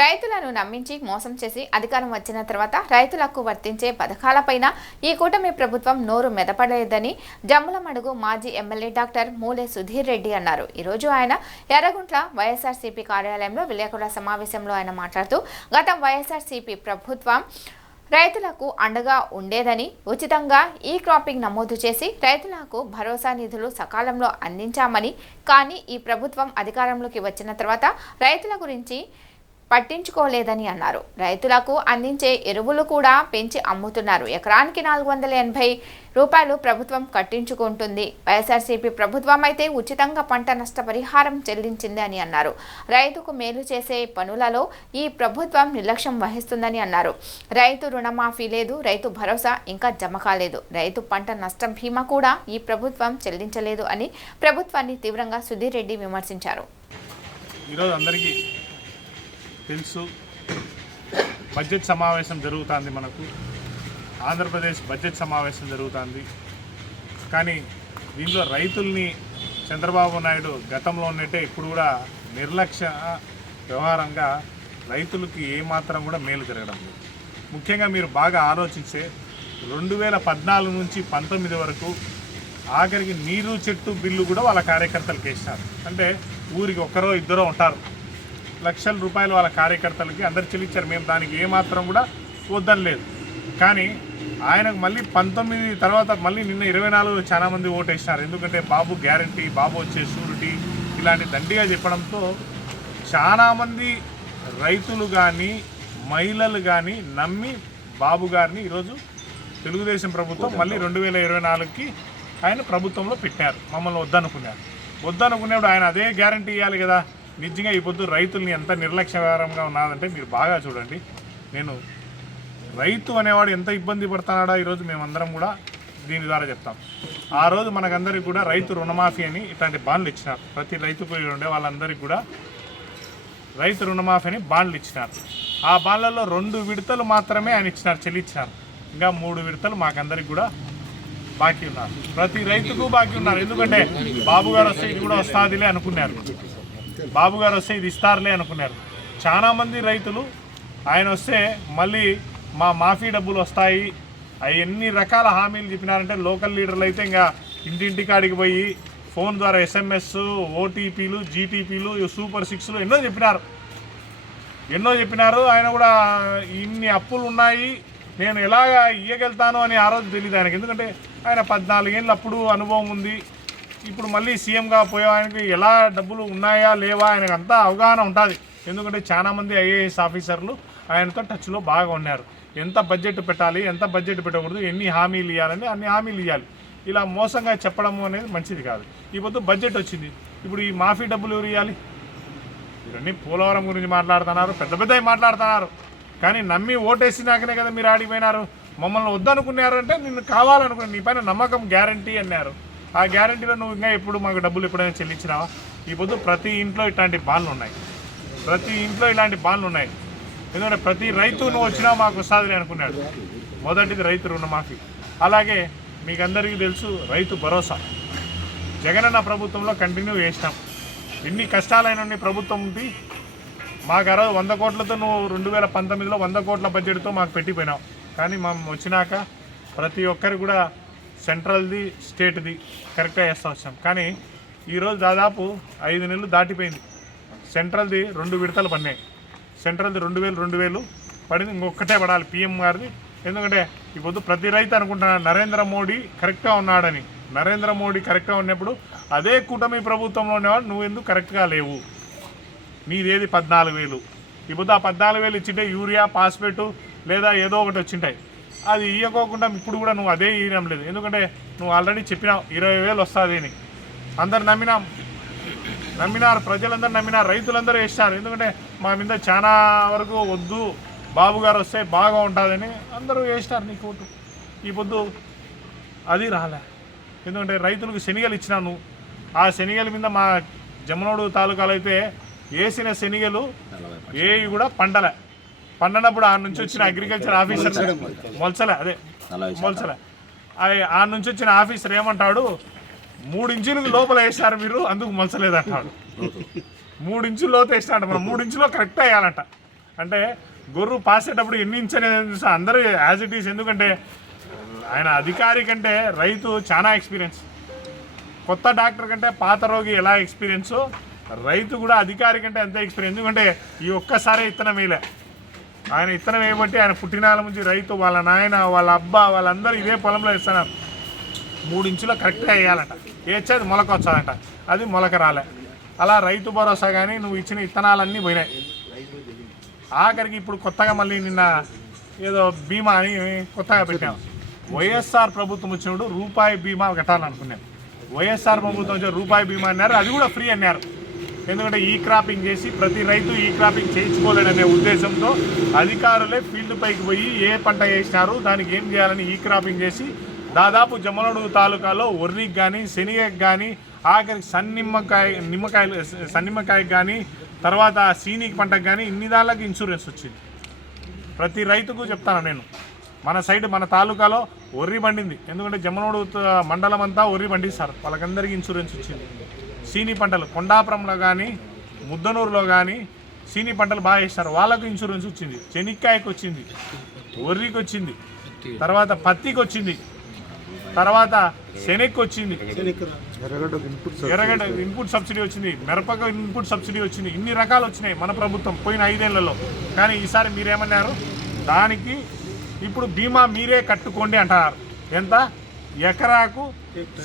రైతులను నమ్మించి మోసం చేసి అధికారం వచ్చిన తర్వాత రైతులకు వర్తించే పథకాలపైన ఈ కూటమి ప్రభుత్వం నోరు మెదపలేదని జమ్ములమడుగు మాజీ ఎమ్మెల్యే డాక్టర్ మూలే సుధీర్ రెడ్డి అన్నారు. ఈరోజు ఆయన ఎర్రగుంట్ల వైఎస్ఆర్సీపీ కార్యాలయంలో విలేకరుల సమావేశంలో ఆయన మాట్లాడుతూ గత వైఎస్ఆర్సీపీ ప్రభుత్వం రైతులకు అండగా ఉండేదని, ఉచితంగా ఈ క్రాపింగ్ నమోదు చేసి రైతులకు భరోసా నిధులు సకాలంలో అందించామని, కానీ ఈ ప్రభుత్వం అధికారంలోకి వచ్చిన తర్వాత రైతుల గురించి పట్టించుకోలేదని అన్నారు. రైతులకు అందించే ఎరువులు కూడా పెంచి అమ్ముతున్నారు. ఎకరానికి 480 రూపాయలు ప్రభుత్వం కట్టించుకుంటుంది. వైఎస్ఆర్సీపీ ప్రభుత్వం అయితే ఉచితంగా పంట నష్టపరిహారం చెల్లించింది అని అన్నారు. రైతుకు మేలు చేసే పనులలో ఈ ప్రభుత్వం నిర్లక్ష్యం వహిస్తుందని అన్నారు. రైతు రుణమాఫీ లేదు, రైతు భరోసా ఇంకా జమ కాలేదు, రైతు పంట నష్టం బీమా కూడా ఈ ప్రభుత్వం చెల్లించలేదు అని ప్రభుత్వాన్ని తీవ్రంగా సుధీర్ రెడ్డి విమర్శించారు. తెలుసు, బడ్జెట్ సమావేశం జరుగుతుంది. మనకు ఆంధ్రప్రదేశ్ బడ్జెట్ సమావేశం జరుగుతుంది. కానీ దీనిలో రైతుల్ని చంద్రబాబు నాయుడు గతంలో ఉన్నట్టే ఇప్పుడు కూడా నిర్లక్ష్య వ్యవహారంగా రైతులకి ఏమాత్రం కూడా మేలు జరగడం లేదు. ముఖ్యంగా మీరు బాగా ఆలోచిస్తే 2014 నుంచి 19 వరకు ఆఖరికి నీరు చెట్టు బిల్లు కూడా వాళ్ళ కార్యకర్తలకు వేసినారు. అంటే ఊరికి ఒక్కరో ఇద్దరో ఉంటారు, లక్షల రూపాయలు వాళ్ళ కార్యకర్తలకి అందరు చెల్లించారు. మేము దానికి ఏమాత్రం కూడా వద్దనలేదు. కానీ ఆయనకు మళ్ళీ 19 తర్వాత మళ్ళీ నిన్న 24 చాలామంది ఓటేసినారు. ఎందుకంటే బాబు గ్యారంటీ, బాబు వచ్చే షూరిటీ ఇలాంటి దండిగా చెప్పడంతో చాలామంది రైతులు కానీ మహిళలు కానీ నమ్మి బాబు గారిని ఈరోజు తెలుగుదేశం ప్రభుత్వం మళ్ళీ 2024కి ఆయన ప్రభుత్వంలో పెట్టారు. మమ్మల్ని వద్దనుకునేప్పుడు ఆయన అదే గ్యారంటీ ఇవ్వాలి కదా. నిజంగా ఈ పొద్దు రైతుల్ని ఎంత నిర్లక్ష్యకరంగా ఉన్నదంటే మీరు బాగా చూడండి. నేను రైతు అనేవాడు ఎంత ఇబ్బంది పడుతున్నాడో ఈరోజు మేమందరం కూడా దీని ద్వారా చెప్తాం. ఆ రోజు మనకందరికి కూడా రైతు రుణమాఫీ అని ఇట్లాంటి బాండ్లు ఇచ్చినారు. ప్రతి రైతు పోయి ఉండే వాళ్ళందరికీ కూడా రైతు రుణమాఫీ అని బాండ్లు ఇచ్చినారు. ఆ బాండ్లలో 2 విడతలు మాత్రమే ఆయన ఇచ్చినారు, చెల్లించినారు. ఇంకా 3 విడతలు మాకందరికి కూడా బాకీ ఉన్నారు. ప్రతి రైతుకు బాకీ ఉన్నారు. ఎందుకంటే బాబు గారు వస్తే ఇది కూడా వస్తాదిలే అనుకున్నారు, బాబు గారు వస్తే ఇది ఇస్తారులే అనుకున్నారు. చాలామంది రైతులు ఆయన వస్తే మళ్ళీ మా మాఫీ డబ్బులు వస్తాయి అవి ఎన్ని రకాల హామీలు చెప్పినారంటే లోకల్ లీడర్లు అయితే ఇంకా ఇంటింటికాడికి పోయి ఫోన్ ద్వారా SMS, OTPలు, GTPలు, సూపర్ 6లు ఎన్నో చెప్పినారు. ఆయన కూడా ఇన్ని అప్పులు ఉన్నాయి, నేను ఎలాగ ఇయ్యగలుగుతాను అని ఆ రోజు తెలియదు ఆయనకి. ఎందుకంటే ఆయన 14 ఏళ్ళు అప్పుడు అనుభవం ఉంది. ఇప్పుడు మళ్ళీ సీఎంగా పోయే ఆయనకి ఎలా డబ్బులు ఉన్నాయా లేవా ఆయనకు అంతా అవగాహన ఉంటుంది. ఎందుకంటే చాలామంది IAS ఆఫీసర్లు ఆయనతో టచ్లో బాగా ఉన్నారు. ఎంత బడ్జెట్ పెట్టాలి, ఎంత బడ్జెట్ పెట్టకూడదు, ఎన్ని హామీలు ఇవ్వాలని అన్ని హామీలు ఇవ్వాలి. ఇలా మోసంగా చెప్పడం అనేది మంచిది కాదు. ఈ పొద్దు బడ్జెట్ వచ్చింది, ఇప్పుడు ఈ మాఫీ డబ్బులు ఎవరు ఇవ్వాలి? ఇవన్నీ పోలవరం గురించి మాట్లాడుతున్నారు, పెద్ద పెద్దవి మాట్లాడుతున్నారు. కానీ నమ్మి ఓటేసినాకనే కదా మీరు ఆడిపోయినారు. మమ్మల్ని వద్దనుకున్నారు అంటే నిన్ను కావాలనుకుని నీ పైన నమ్మకం గ్యారంటీ అన్నారు. ఆ గ్యారంటీలో నువ్వు ఇంకా ఎప్పుడు మాకు డబ్బులు ఎప్పుడైనా చెల్లించినావా? ఈ పొద్దు ప్రతి ఇంట్లో ఇట్లాంటి బాండ్లు ఉన్నాయి. ఎందుకంటే ప్రతి రైతు నువ్వు వచ్చినా మాకు వస్తాదని అనుకున్నాడు. మొదటిది రైతు రుణమాఫీ. అలాగే మీకు అందరికీ తెలుసు రైతు భరోసా జగనన్న ప్రభుత్వంలో కంటిన్యూ చేసినాం. ఎన్ని కష్టాలైన ప్రభుత్వం ఉంది. మాకు ఆ రోజు 100 కోట్లతో నువ్వు 2019లో 100 కోట్ల బడ్జెట్తో మాకు పెట్టిపోయినావు. కానీ మేము వచ్చినాక ప్రతి ఒక్కరు కూడా సెంట్రల్ది, స్టేట్ది కరెక్ట్గా చేస్తూ వచ్చాం. కానీ ఈరోజు దాదాపు 5 నెలలు దాటిపోయింది. సెంట్రల్ది 2 విడతలు పడినాయి. సెంట్రల్ది 2000 పడింది, ఇంకొకటే పడాలి PM గారిది. ఎందుకంటే ఇప్పుడు ప్రతి రైతు అనుకుంటున్నాడు నరేంద్ర మోడీ కరెక్ట్గా ఉన్నాడని. నరేంద్ర మోడీ కరెక్ట్గా ఉన్నప్పుడు అదే కూటమి ప్రభుత్వంలో ఉండేవాడు నువ్వు ఎందుకు కరెక్ట్గా లేవు? నీదేది 14,000. ఇప్పుడు ఆ 14,000 ఇచ్చింటే యూరియా, పాస్పేటు లేదా ఏదో ఒకటి వచ్చింటాయి. అది ఇవ్వకోకుండా ఇప్పుడు కూడా నువ్వు అదే ఇవ్వడం లేదు. ఎందుకంటే నువ్వు ఆల్రెడీ చెప్పినావు 20,000 వస్తుంది అని. అందరు నమ్మినారు, ప్రజలందరూ నమ్మినారు, రైతులందరూ వేసినారు. ఎందుకంటే మా మీద చాలా వరకు వద్దు, బాబు గారు వస్తే బాగా ఉంటుందని అందరూ వేసినారు నీ కోటు. ఈ పొద్దు అది రాలే. ఎందుకంటే రైతులకు శనిగలు ఇచ్చినావు నువ్వు. ఆ శనిగల మీద మా జమ్మనోడు తాలూకాలో అయితే వేసిన శనిగలు ఏవి కూడా పండనప్పుడు ఆ నుంచి వచ్చిన అగ్రికల్చర్ ఆఫీసర్ మొలసలే ఆ నుంచి వచ్చిన ఆఫీసర్ ఏమంటాడు, 3 ఇంచులకు లోపల వేసినారు మీరు, అందుకు మొలసలేదు అంటాడు. 3 ఇంచుల లోతు వేసినట్టు మనం 3 ఇంచులో కరెక్ట్గా వేయాలంట. అంటే గొర్రు పాసేటప్పుడు ఎన్ని ఇంచ్ అనేది తెలుసా? అందరూ యాజ్ ఇట్ ఈస్. ఎందుకంటే ఆయన అధికారి కంటే రైతు చాలా ఎక్స్పీరియన్స్. కొత్త డాక్టర్ కంటే పాత రోగి ఎలా ఎక్స్పీరియన్సో రైతు కూడా అధికారి కంటే అంతే ఎక్స్పీరియన్స్. ఎందుకంటే ఈ ఒక్కసారి ఇత్తనం వేయలే. ఆయన ఇత్తనం వేయబట్టి ఆయన పుట్టినాల నుంచి రైతు వాళ్ళ నాయన వాళ్ళ అబ్బా వాళ్ళందరూ ఇదే పొలంలో ఇస్తున్నారు. 3 ఇంచులో కరెక్ట్గా వేయాలట, వేసేది మొలక వచ్చాదంట, అది మొలక రాలే. అలా రైతు భరోసా కానీ నువ్వు ఇచ్చిన ఇత్తనాలన్నీ పోయినాయి. ఆఖరికి ఇప్పుడు కొత్తగా మళ్ళీ నిన్న ఏదో బీమా అని కొత్తగా పెట్టాము. వైఎస్ఆర్ ప్రభుత్వం వచ్చినప్పుడు రూపాయి బీమా కట్టాలనుకున్నాం. వైఎస్ఆర్ ప్రభుత్వం వచ్చే రూపాయి బీమా అన్నారు, అది కూడా ఫ్రీ అన్నారు. ఎందుకంటే ఈ క్రాపింగ్ చేసి ప్రతి రైతు ఈ క్రాపింగ్ చేయించుకోలేడనే ఉద్దేశంతో అధికారులే ఫీల్డ్ పైకి పోయి ఏ పంట వేసినారు దానికి ఏం చేయాలని ఈ క్రాపింగ్ చేసి దాదాపు జమ్మలమడుగు తాలూకాలో ఒర్రికి కానీ శనగకి కానీ ఆఖరికి సన్నిమ్మకాయకి కానీ తర్వాత సీనికి పంటకు కానీ ఇన్ని దానికి ఇన్సూరెన్స్ వచ్చింది. ప్రతి రైతుకు చెప్తాను నేను, మన సైడ్ మన తాలూకాలో ఒర్రి పండింది. ఎందుకంటే జమ్మలమడుగు మండలం అంతా ఒర్రి పండిస్తారు, వాళ్ళకందరికీ ఇన్సూరెన్స్ వచ్చింది. సీని పంటలు కొండాపురంలో కానీ ముద్దనూరులో కానీ సీని పంటలు బాగా వేస్తారు, వాళ్ళకు ఇన్సూరెన్స్ వచ్చింది. చెనిక్కాయకి వచ్చింది, ఒర్రికి వచ్చింది, తర్వాత పత్తికి వచ్చింది, తర్వాత శనగకి వచ్చింది, ఎర్రగడ్డ ఇన్పుట్ సబ్సిడీ వచ్చింది, మిరపకు ఇన్పుట్ సబ్సిడీ వచ్చింది. ఇన్ని రకాలు వచ్చినాయి మన ప్రభుత్వం పోయిన 5 ఏళ్లలో. కానీ ఈసారి మీరేమన్నారు, దానికి ఇప్పుడు బీమా మీరే కట్టుకోండి అంటున్నారు. ఎంత? ఎకరాకు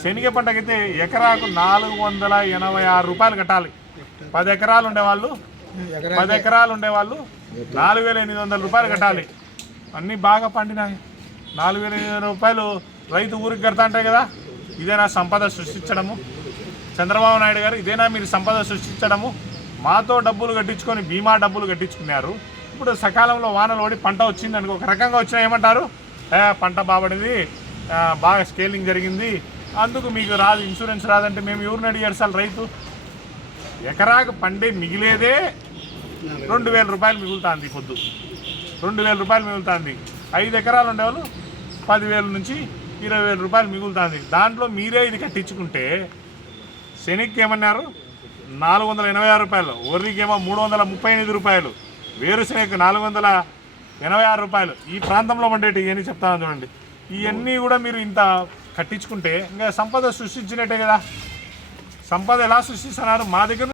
శనగ పంటకైతే ఎకరాకు 486 రూపాయలు కట్టాలి. 10 ఎకరాలు ఉండేవాళ్ళు 4,800 రూపాయలు కట్టాలి. అన్నీ బాగా పండినాయి. 4,800 రూపాయలు రైతు ఊరికి కడతా అంటే కదా, ఇదేనా సంపద సృష్టించడము? చంద్రబాబు నాయుడు గారు ఇదేనా మీరు సంపద సృష్టించడము? మాతో డబ్బులు కట్టించుకొని బీమా డబ్బులు కట్టించుకున్నారు. ఇప్పుడు సకాలంలో వానలు పడి పంట వచ్చింది అనుకో, ఒక రకంగా వచ్చినా ఏమంటారు, పంట బాబడింది, బాగా స్కేలింగ్ జరిగింది, అందుకు మీకు రాదు ఇన్సూరెన్స్ రాదంటే మేము ఎవరిని అడిగారు సార్? రైతు ఎకరాకు పండే మిగిలేదే 2,000 రూపాయలు మిగులుతుంది. పొద్దు 2,000 రూపాయలు మిగులుతుంది. 5 ఎకరాలు ఉండేవాళ్ళు 10,000 నుంచి 20,000 రూపాయలు మిగులుతుంది. దాంట్లో మీరే ఇది కట్టించుకుంటే శనగకి ఏమన్నారు 486 రూపాయలు, ఒర్రికేమో 338 రూపాయలు, వేరుశనగకి 486 రూపాయలు. ఈ ప్రాంతంలో ఉండేటి ఇవన్నీ చెప్తాను చూడండి. ఇవన్నీ కూడా మీరు ఇంత కట్టించుకుంటే ఇంకా సంపద సృష్టించినట్టే కదా. సంపద ఎలా సృష్టిస్తున్నారు? మా దగ్గర